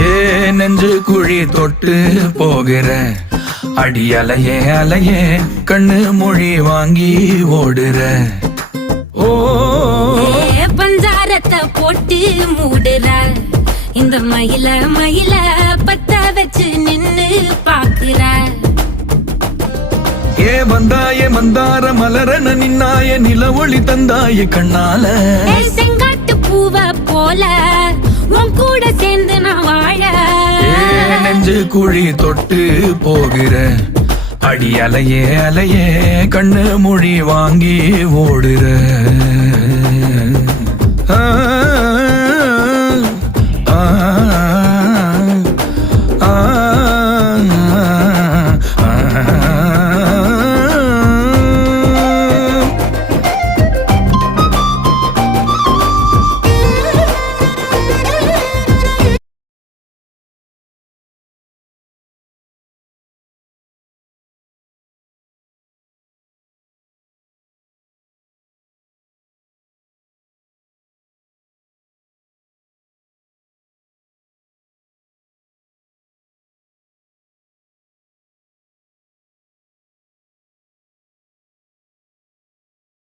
ஏ நெஞ்சு குழி தொட்டு போகிற அடி அலையே அலையே கண்ணு மொழி வாங்கி ஓடுற. ஓ பஞ்சாரத்தை போட்டு மூடுற இந்த மயில மயில பத்த வச்சு நின்னு பாக்குற. ஏ வந்தாய மந்தார மலரன நின்னாய நில ஒளி தந்தாய கண்ணால. செங்காட்டு பூவ போல உன் கூட சேர்ந்து நான் வாழ. நெஞ்சு குழி தொட்டு போகிற அடி அலையே அலையே கண்ணு மொழி வாங்கி ஓடுற. ஆ ஆ